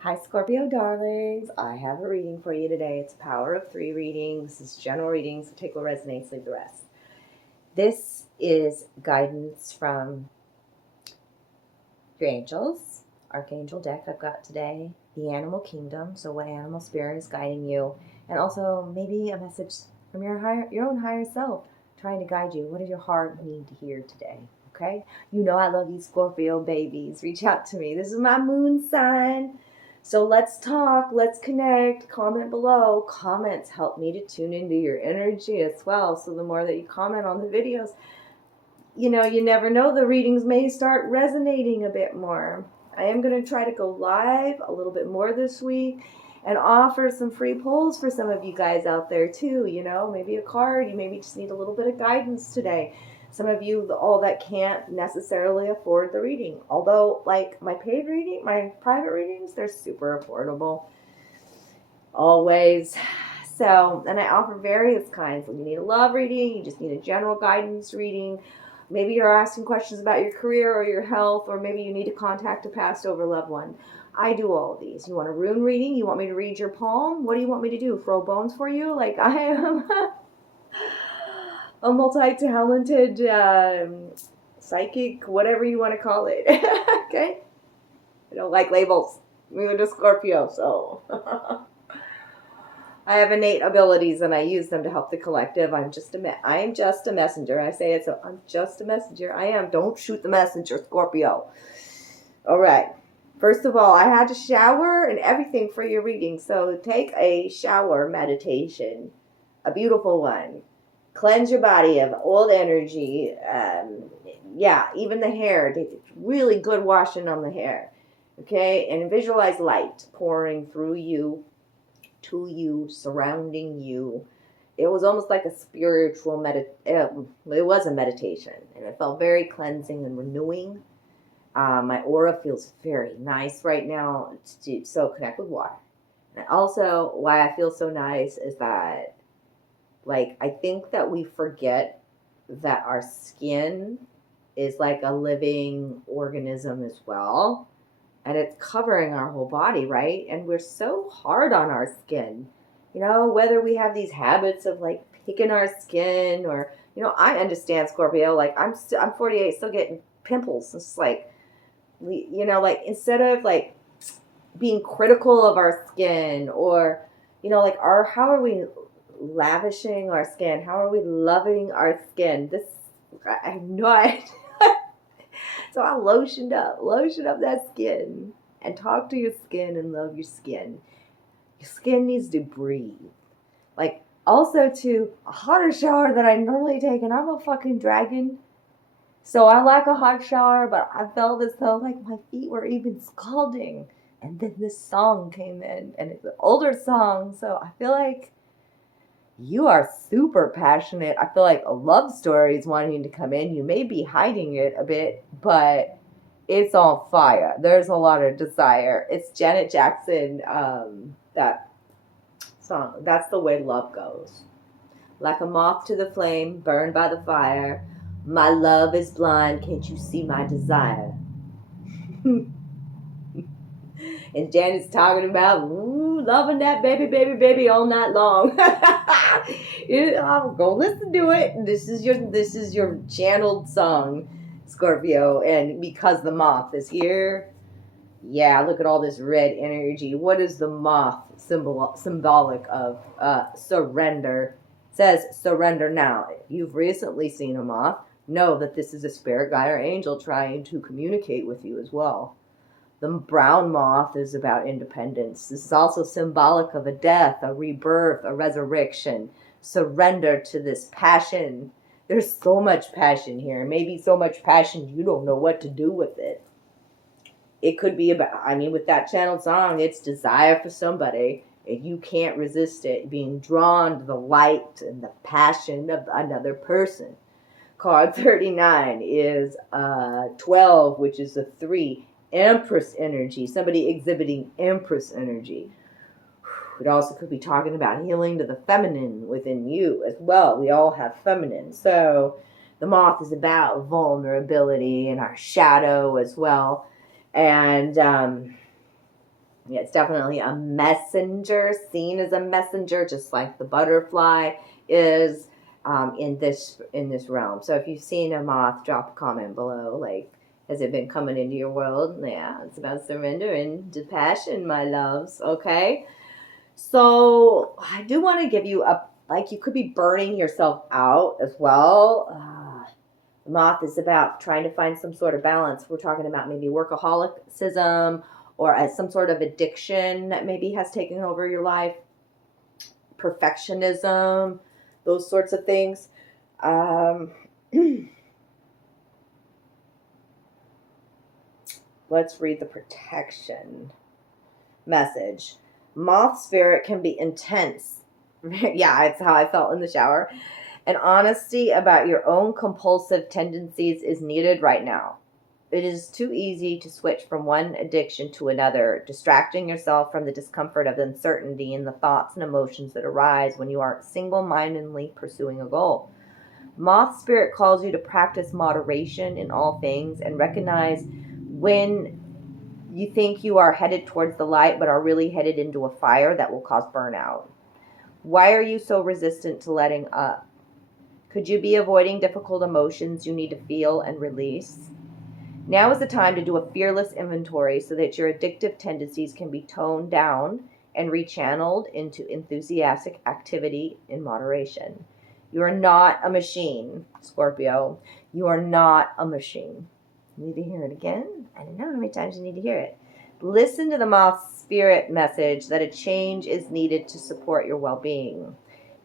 Hi, Scorpio darlings. I have a reading for you today. It's a power of three reading. This is general reading, so take what resonates, leave the rest. This is guidance from your angels, Archangel deck I've got today, the animal kingdom, so what animal spirit is guiding you, and also maybe a message from your own higher self trying to guide you. What does your heart need to hear today? Okay? You know I love you, Scorpio babies. Reach out to me. This is my moon sign. So let's talk, let's connect, comment below. Comments help me to tune into your energy as well. So the more that you comment on the videos, you never know, the readings may start resonating a bit more. I am going to try to go live a little bit more this week and offer some free polls for some of you guys out there too. Maybe a card. You maybe just need a little bit of guidance today. Some of you, all that can't necessarily afford the reading. Although, like my paid reading, my private readings, they're super affordable. Always. So, and I offer various kinds. When you need a love reading, you just need a general guidance reading. Maybe you're asking questions about your career or your health, or maybe you need to contact a past over loved one. I do all of these. You want a rune reading? You want me to read your palm? What do you want me to do? Throw bones for you? Like I am a multi-talented psychic, whatever you want to call it. Okay? I don't like labels. Neither does Scorpio, so I have innate abilities and I use them to help the collective. I am just a messenger. I say it, so I'm just a messenger. I am. Don't shoot the messenger, Scorpio. All right. First of all, I had to shower and everything for your reading. So take a shower meditation, a beautiful one. Cleanse your body of old energy. Even the hair. Really good washing on the hair. Okay? And visualize light pouring through you, to you, surrounding you. It was almost like a spiritual it was a meditation, and it felt very cleansing and renewing. My aura feels very nice right now. So connect with water. And also, why I feel so nice is that, I think that we forget that our skin is like a living organism as well. And it's covering our whole body, right? And we're so hard on our skin. Whether we have these habits of picking our skin or, I understand, Scorpio. I'm 48, still getting pimples. It's instead of being critical of our skin or, how are we lavishing our skin? How are we loving our skin? I have no idea. So I lotion up that skin and talk to your skin and love your skin. Your skin needs to breathe. Also to a hotter shower that I normally take, and I'm a fucking dragon. So I like a hot shower, but I felt as though my feet were even scalding. And then this song came in, and it's an older song, so I feel like you are super passionate. I feel like a love story is wanting to come in. You may be hiding it a bit, but it's on fire. There's a lot of desire. It's Janet Jackson, that song. That's the way love goes. Like a moth to the flame, burned by the fire. My love is blind. Can't you see my desire? And Janet's talking about loving that baby all night long. I'll go listen to it. This is your channeled song, Scorpio. And because the moth is here, yeah, look at all this red energy. What is the moth symbolic of? Surrender. It says surrender now. If you've recently seen a moth, know that this is a spirit guide or angel trying to communicate with you as well. The brown moth is about independence. This is also symbolic of a death, a rebirth, a resurrection. Surrender to this passion. There's so much passion here. Maybe so much passion you don't know what to do with it. It could be about, with that channeled song, it's desire for somebody. And you can't resist it. Being drawn to the light and the passion of another person. Card 39 is 12, which is a 3. Empress energy, somebody exhibiting Empress energy. It also could be talking about healing to the feminine within you as well. We all have feminine. So the moth is about vulnerability and our shadow as well. And Yeah, it's definitely a messenger, seen as a messenger, just like the butterfly is in this realm. So if you've seen a moth, drop a comment below. Like, has it been coming into your world? Yeah, it's about surrender and passion, my loves. Okay. So I do want to give you a, like, you could be burning yourself out as well. Moth is about trying to find some sort of balance. We're talking about maybe workaholicism or as some sort of addiction that maybe has taken over your life, perfectionism, those sorts of things. Let's read the protection message. Moth spirit can be intense. Yeah, it's how I felt in the shower. And honesty about your own compulsive tendencies is needed right now. It is too easy to switch from one addiction to another, distracting yourself from the discomfort of uncertainty and the thoughts and emotions that arise when you are single-mindedly pursuing a goal. Moth spirit calls you to practice moderation in all things and recognize when you think you are headed towards the light but are really headed into a fire that will cause burnout. Why are you so resistant to letting up? Could you be avoiding difficult emotions you need to feel and release? Now is the time to do a fearless inventory so that your addictive tendencies can be toned down and rechanneled into enthusiastic activity in moderation. You are not a machine, Scorpio. You are not a machine. You need to hear it again? I don't know how many times you need to hear it. Listen to the moth spirit message that a change is needed to support your well-being.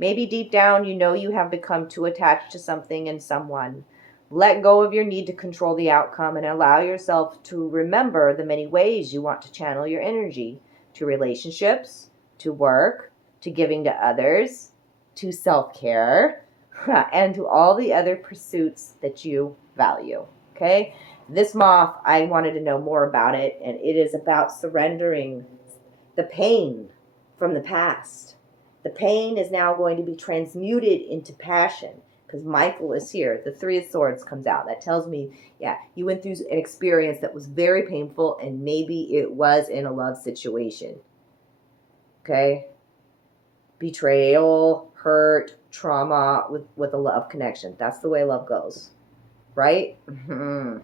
Maybe deep down you know you have become too attached to something and someone. Let go of your need to control the outcome and allow yourself to remember the many ways you want to channel your energy to relationships, to work, to giving to others, to self-care, and to all the other pursuits that you value. Okay? This moth, I wanted to know more about it, and it is about surrendering the pain from the past. The pain is now going to be transmuted into passion because Michael is here. The Three of Swords comes out. That tells me, yeah, you went through an experience that was very painful and maybe it was in a love situation. Okay? Betrayal, hurt, trauma with a love connection. That's the way love goes. Right? Mm-hmm.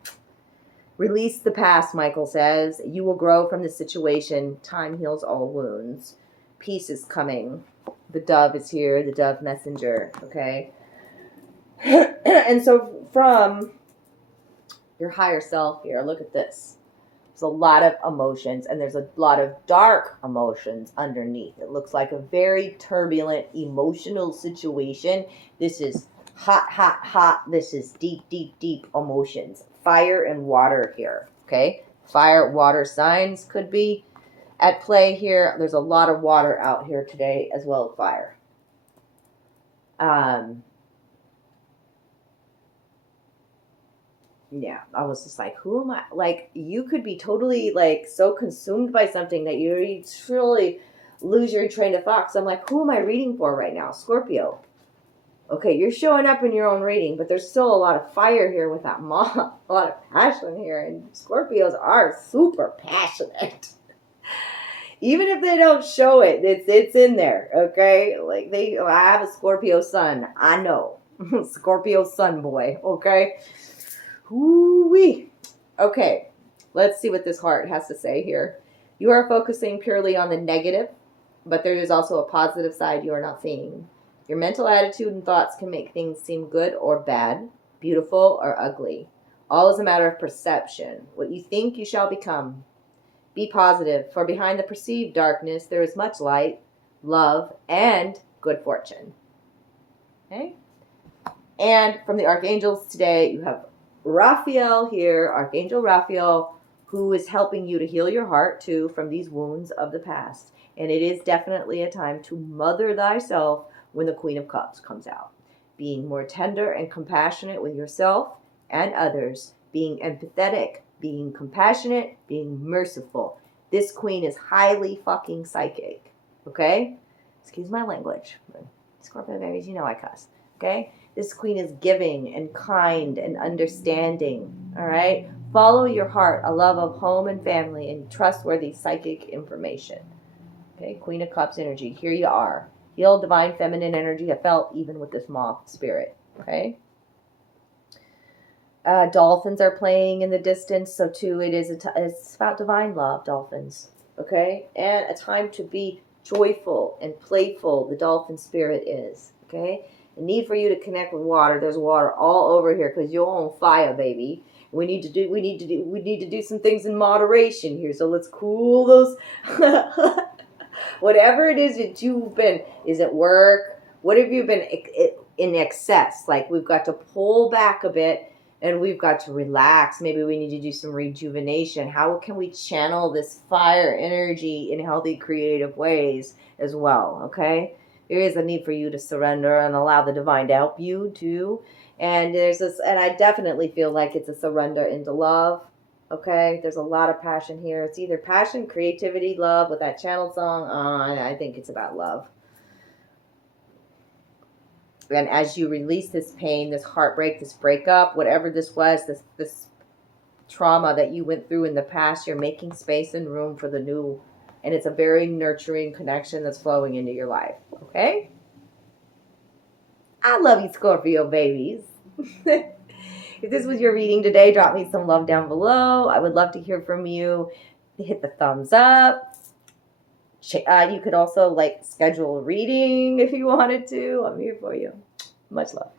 Release the past, Michael says. You will grow from this situation. Time heals all wounds. Peace is coming. The dove is here, the dove messenger, okay? And so from your higher self here, look at this. There's a lot of emotions, and there's a lot of dark emotions underneath. It looks like a very turbulent, emotional situation. This is hot, hot, hot. This is deep, deep, deep emotions. Fire and water here, okay? Fire, water signs could be at play here. There's a lot of water out here today as well as fire. Yeah, I was just like, who am I? Like, you could be totally, like, so consumed by something that you truly lose your train of thought. So I'm like, who am I reading for right now? Scorpio. Okay, you're showing up in your own reading, but there's still a lot of fire here with that moth, a lot of passion here, and Scorpios are super passionate. Even if they don't show it, it's in there, okay? Like, I have a Scorpio sun. I know. Scorpio sun boy, okay? Woo-wee. Okay, let's see what this heart has to say here. You are focusing purely on the negative, but there is also a positive side you are not seeing. Your mental attitude and thoughts can make things seem good or bad, beautiful or ugly. All is a matter of perception. What you think you shall become. Be positive, for behind the perceived darkness there is much light, love, and good fortune. Okay? And from the archangels today, you have Raphael here, Archangel Raphael, who is helping you to heal your heart too from these wounds of the past. And it is definitely a time to mother thyself when the Queen of Cups comes out. Being more tender and compassionate with yourself and others, being empathetic, being compassionate, being merciful. This queen is highly fucking psychic. Okay? Excuse my language. Scorpio babies, you know I cuss. Okay? This queen is giving and kind and understanding. All right? Follow your heart, a love of home and family, and trustworthy psychic information. Okay, Queen of Cups energy. Here you are. Heal divine feminine energy I felt even with this moth spirit. Okay. Dolphins are playing in the distance, so too it's about divine love, dolphins. Okay, and a time to be joyful and playful. The dolphin spirit is okay. The need for you to connect with water. There's water all over here because you're on fire, baby. We need to do some things in moderation here. So let's cool those. Whatever it is that you've been, is it work? What have you been in excess? Like we've got to pull back a bit. And we've got to relax. Maybe we need to do some rejuvenation. How can we channel this fire energy in healthy, creative ways as well? Okay? There is a need for you to surrender and allow the divine to help you too. And there's this, and I definitely feel like it's a surrender into love. Okay? There's a lot of passion here. It's either passion, creativity, love with that channeled song on. I think it's about love. And as you release this pain, this heartbreak, this breakup, whatever this was, this trauma that you went through in the past, you're making space and room for the new. And it's a very nurturing connection that's flowing into your life. Okay? I love you, Scorpio babies. If this was your reading today, drop me some love down below. I would love to hear from you. Hit the thumbs up. You could also schedule a reading if you wanted to. I'm here for you. Much love.